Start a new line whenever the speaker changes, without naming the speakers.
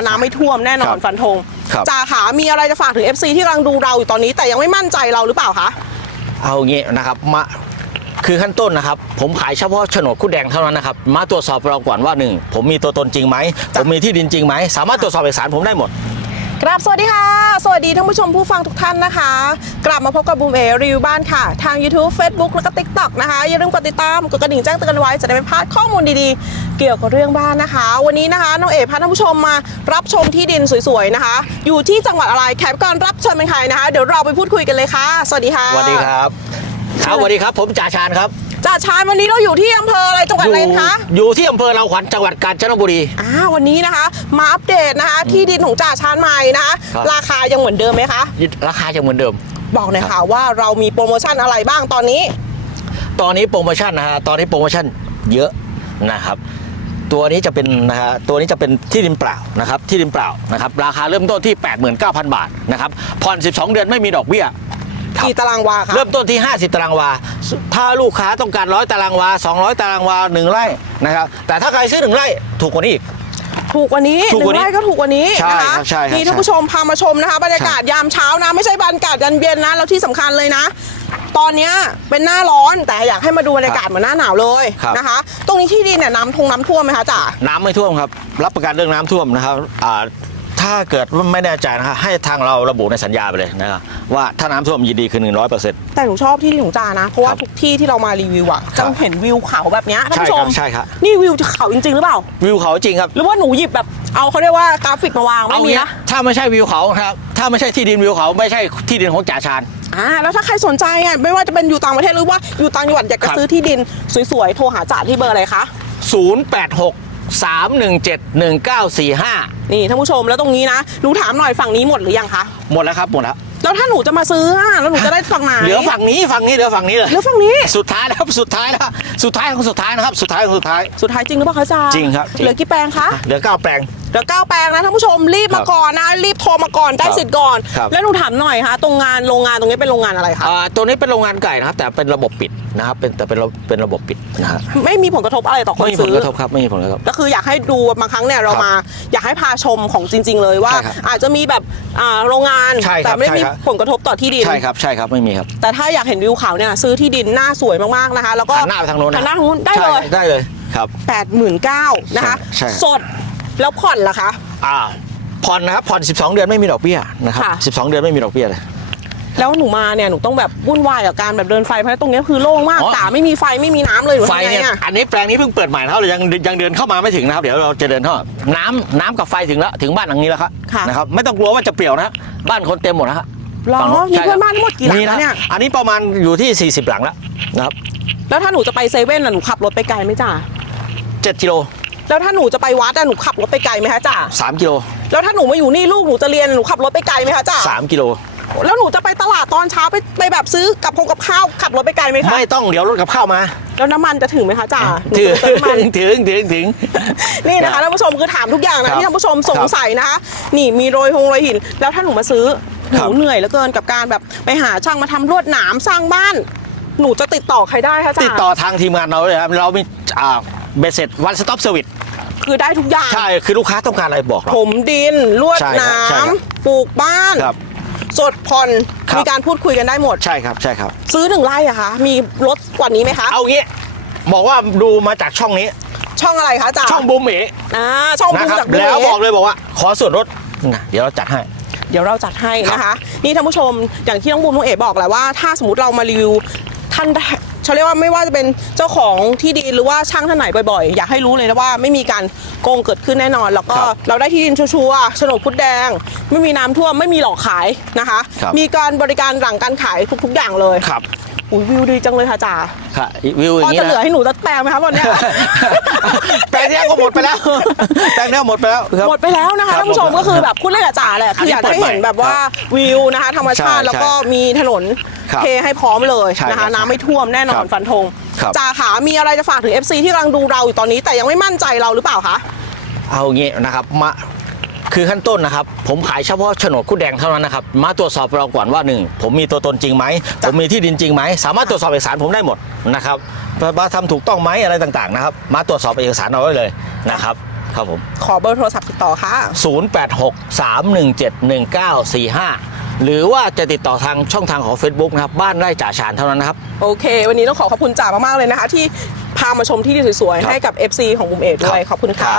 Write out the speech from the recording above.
น้ำไม่ท่วมแน่นอ
ครั
น
บ
ฟันธง
ครับ
จ่าขามีอะไรจะฝากถึง FC ที่กำลังดูเราอยู่ตอนนี้แต่ยังไม่มั่นใจเราหรือเปล่าคะ
เอางี้นะครับมาคือขั้นต้นนะครับ ผมขายเฉพาะโฉนดคู่แดงเท่านั้นนะครับ มาตรวจสอบเราก่อนว่าหนึ่งผมมีตัวตนจริงไหมผมมีที่ดินจริงไหมสามารถตรวจสอบเอกสารผมได้หมด
ครับสวัสดีค่ะ สวัสดีท่านผู้ชมผู้ฟังทุกท่านนะคะ กลับมาพบกับบูมเอรีวิวบ้านค่ะ ทาง YouTube Facebook แล้วก็ TikTok นะคะ อย่าลืมกดติดตามกดกระดิ่งแจ้งเตือนไว้จะได้ไม่พลาดข้อมูลดีๆ เกี่ยวกับเรื่องบ้านนะคะ วันนี้นะคะน้องเอ๋พาท่านผู้ชมมารับชมที่ดินสวยๆนะคะ อยู่ที่จังหวัดอะไรแขกก่อนรับเชิญเป็นใครนะคะ เดี๋ยวเราไปพูดคุยกันเลยค่ะ สวัสดีค่ะ
สวัสดีครับครับสวัสดีครับ ผมจ่าชาญครับ
จ่าชายวันนี้เราอยู่ที่อำเภออะไรจังหวัด
อ
อะไร
ยู่
คะ
อยู่ที่อำเภอเราขวัญจังหวัดกาญจนบุรี
อ่าวันนี้นะคะ มาอัปเดตนะคะ ที่ดินของจ่าชาญใหม่นะคะ
ครับ
ราคายังเหมือนเดิมไหมคะ
ราคาจะเหมือนเดิม
บอกหน่อยค่ะว่าเรามีโปรโมชั่นอะไรบ้างตอนนี้
ตอนนี้โปรโมชั่นนะฮะตอนนี้โปรโมชั่นเยอะนะครับ ตัวนี้จะเป็นนะฮะตัวนี้จะเป็นที่ดินเปล่านะครับที่ดินเปล่านะครับราคาเริ่มต้นที่ 89,000 บาทนะครับผ่อน 12 เดือนไม่มีดอกเบี้ยครับ
กี่ตารางวาคะ
เริ่มต้นที่ 50 ตารางวา ถ้าลูกค้าต้องการ 100 ตารางวา 200 ตารางวา 1 ไร่นะครับแต่ถ้าใครซื้อ 1 ไร่ถูกกว่านี้อีก
ถูกกว่านี้
ถูก
ห
ก
นึ่
ว่างนี้
ไร่ก็ถูกกว่านี้
ใช่
นะคะ
ครับใช่ครับ
นี่ท่านผู้ชมพามาชมนะคะ บรรยากาศยามเช้านะ ไม่ใช่บรรยากาศยันเย็นนะ แล้วที่สำคัญเลยนะ ตอนเนี้ยเป็นหน้าร้อนแต่อยากให้มาดูบรรยากาศเหมือนหน้าหนาวเลย
ครับ
นะคะ ตรงนี้ที่ดินเนี่ยน้ำทงน้ำท่วมไหมคะจ่า
น้ำไม่ท่วมครับ รับประกันเรื่องน้ำท่วมนะครับอ่าถ้าเกิดว่าไม่แน่ใจนะครับให้ทางเราระบุในสัญญาไปเลยนะครับว่าถ้าน้ำท่วมยินดีคือ 100%
แต่หนูชอบที่ดินของจ่านะ เพราะว่า
ครับ
ทุกที่ที่เรามารีวิวอะ
ครั
จะ
บ
เห็นวิวเขาแบบเนี้ยท่าน
ใช่
ผู้ช
ครั
ม
บใช่ครับ
นี่วิวเขาจริงๆหรือเปล่า
วิวเขาจริงครับ
หรือว่าหนูหยิบแบบเอาเขาเรียกว่ากราฟิกมาวางไม่
เอา
มี
งี้
นะ
ถ้าไม่ใช่วิวเขาครับถ้าไม่ใช่ที่ดินวิวเขาไม่ใช่ที่ดินของจ่าชาญ
อ่าแล้วถ้าใครสนใจอะไม่ว่าจะเป็นอยู่ต่างประเทศหรือว่าอยู่ต่างจังหวัดอยากจะ
ครับ
ซื้อที่ดินสวยๆโทรหาจ่าที่เบอร์อะไรคะ
086 317 1945
นี่ท่านผู้ชมแล้วตรงนี้นะหนูถามหน่อยฝั่งนี้หมดหรือยังคะ
หมดแล้วครับหมดแล้ว
แล้วถ้าหนูจะมาซื้ออะแล้วหนูจะได้ฝั่งไหน
เหลือฝั่งนี้ฝั่งนี้เหลือฝั่งนี้เลย
เหลือฝั่งนี้
สุดท้ายแล้วสุดท้ายแล้วสุดท้ายของสุดท้ายนะครับ สุดท้ายของสุดท้าย
สุดท้ายจริงหรือเปล่าคะจ่า
จริงครับจริง
เหลือกี่แปลงคะ
เหลือเก้าแปลง
เหลือเก้าแปลงนะท่านผู้ชมรีบมา
ครับ
ก่อนนะ รีบโทรมาก่อนได้
ครับ
สิทธิ์ก่อน
ครับ
แล้วหนูถามหน่อยคะตรงงานโรงงานตรงนี้เป็นโรงงานอะไรคะ
อ่าตัวนี้เป็นโรงงานไก่นะครับ แต่เป็นระบบปิดนะครับเป็นแต่เป็นระเป็นระบบปิดนะฮะ
ไม่มีผลกระทบอะไรต่อคน
ไม่มีผล
ซื้อ
กระทบครับไม่มีผลกระทบ
ก็คืออยากให้ดูบางครั้งเนี่ยเรา
ครับ
มาอยากให้พาชมของจริง ๆ เลยว่า
ใช่ครับ
อาจจะมีแบบอ่าโรงงาน
ใช่ครับ
แต่ไม่ได้มี
ใช่ครับ
ผลกระทบต่อที่ดิน
ใช่ครับใช่ครับไม่มีครับ
แต่ถ้าอยากเห็นวิวเขาเนี่ยซื้อที่ดินหน้าสวยมากๆนะคะ แล้วก็
หันหน้าไปทางโน้น
หันหน้าทางโน้นได้เลย
ใช่ได้เลยครับ
แปดหมื่นเก้านะคะ
ใช่ใช่
สด แล้วผ่อนล่ะคะ
อ่าผ่อนนะครับผ่อน 12 เดือนไม่มีดอกเบี้ยนะครับ
ค่ะ
12 เดือนไม่มีดอกเบี้ยเลย
แล้วหนูมาเนี่ยหนูต้องแบบวุ่นวายกับการแบบเดินไฟเพราะตรงเนี้ยคือโล่งมาก
อ๋อ
ตาไม่มีไฟไม่มีน้ำเลยหนู
ไฟ
ทำไง
เนี่ย
อะ
อันนี้แปลงนี้เพิ่งเปิดใหม่นะครับเรายังยังเดินเข้ามาไม่ถึงนะครับเดี๋ยวเราจะเดินเข้ามาน้ำน้ำกับไฟถึงแล้วถึงบ้านหลังนี้แล้วครับ
ค่ะ
นะครับไม่ต้องกลัวว่าจะเปลี่ยวนะบ้านคนเต็มหมดนะฮะ
หรอ
ฝั่งโมีใช่
เพื่อน
ครับ
บ้านทั้งหมดกี่หลัง
มี
แล้วเนี่ย
อันนี้ประมาณอยู่ที่ 40 หลังแล้วนะครับ
แล้วถ้าหนูจะไปเซเว่นอะหนูขับรถไปไกลไหมจ้า
7กิโล
แล้วถ้าหนูจะไปวัดอะหนูขับรถไปไกลไหมคะจ้า
3กิโล
แล้วถ้าหนูมาอยู่นี่ลูกหนูจะเรียนหนูขับรถไปไกลไหมคะจ้า
3กิโล
แล้วหนูจะไปตลาดตอนเช้าไปไปแบบซื้อกับคงกับข้าวขับรถไปไกลไหมคะ
ไม่ต้องเดี๋ยวรถกับข้าวมา
แล้วน้ำมันจะถึงไหมคะจ่า
ถึง
หนูจะไปเติมน้ำมัน
ถึงถึงถึง
นี่นะคะท่านผู้ชมคือถามทุกอย่าง
ครั
นะ
บ
ที่ท่านผู้ชมสงสัยนะคะนี่มีโรยหงโรยหิน แล้วถ้าหนูมาซื้อห
ครั
นู
บ
เหนื่อยเหลือเกินกับการแบบไปหาช่างมาทำลวดหนามสร้างบ้าน หนูจะติดต่อใครได้คะจ่า
ติดต่อทางทีมงานเราเลยครับเรามีอ่า เบสเซ็ตวันสต็อปเซอร์วิส
คือได้ทุกอย่าง
ใช่คือลูกค้าต้องการอะไรบอกเรา
ถมดินลวด
ใช่
ห
ครับ
นา
ใช่ครั
ม
บ
ปลูกบ้าน
ครับ
สดผ่อน
ครับ
มีการพูดคุยกันได้หมด
ใช่ครับใช่ครับ
ซื้อหนึ่งไร่อะคะ มีรถกว่านี้ไหมคะ
เอางี้บอกว่าดูมาจากช่องนี้
ช่องอะไรคะจ่า
ช่องบูมเอ๋
อ่าช่อง
นะ
บูม
ครับ
จากบูม
แล้ว
เอ๋
บอกเลยบอกว่า ขอส่วนลดนะเดี๋ยวเราจัดให้
เดี๋ยวเราจัดให้นะ
ครั
คะ
บ
นี่ท่านผู้ชมอย่างที่น้องบูมน้องเอ๋บอกแหละว่า ถ้าสมมติเรามารีวิวท่าน เขาเรียกว่าไม่ว่าจะเป็นเจ้าของที่ดินหรือว่าช่างท่านไหนบ่อยๆ อยากให้รู้เลยนะว่าไม่มีการโกงเกิดขึ้นแน่นอน แล้วก็เราได้ที่ดินชัวร์ๆโฉนดพุดแดง ไม่มีน้ำท่วมไม่มีหลอกขายนะคะ
ครับ
มีการบริการหลังการขายทุกๆอย่างเลย
ครับ
อุ้ยวิวดีจังเลยค่ะจ่า
ค่ะวิวอ
พอย่าง
นี้
จะเหลือ
นะ
ให้หนูจะแปลงไหมคะวันเนี้ย
แปลงที่แล้วก็หมดไปแล้ว แปลงนี้หมดไปแล้วครับ
หมดไปแล้วนะคะ
ครับ
ท่านผู้ชม
หมดไป
ก็คือแบบพูดเล่นกับจ๋าแหละคืออยากจะให้เห็นแบบว่าวิวนะคะ ธรรมชาติ
ใช่
แล้วก็มีถนน
ครับ
เทให้พร้อมเลย
ใช่
นะ
ครั
คะ
บ
น้ำไม่ท่วมแน่นอ
ครั
น
บ
ฟันธง
ครับ
จ่าขามีอะไรจะฝากถึง FC ที่กำลังดูเราอยู่ตอนนี้แต่ยังไม่มั่นใจเราหรือเปล่าคะ
เอางี้นะครับมา คือขั้นต้นนะครับ ผมขายเฉพาะโฉนดคู่แดงเท่านั้นนะครับ มาตรวจสอบเราก่อนว่าหนึ่งผมมีตัวตนจริงไหมผมมีที่ดินจริงไหมสามารถตรวจสอบเอกสารผมได้หมดนะครับมาทำถูกต้องไหมอะไรต่างๆนะครับมาตรวจสอบเอกสารเราได้เลยนะครับครับผม
ขอเบอร์โทรศัพท์ติดต่อค่ะ
0863171945 หรือว่าจะติดต่อทางช่องทางของ Facebook นะครับ บ้านไร่จ่าชานเท่านั้นนะครับ
โอเค วันนี้ต้องขอขอบคุณจ่ามาก ๆ เลยนะคะ ที่พามาชมที่ดินสวย ๆ ให้กับ FC ของบุมเอกด้วย ขอบคุณค่ะ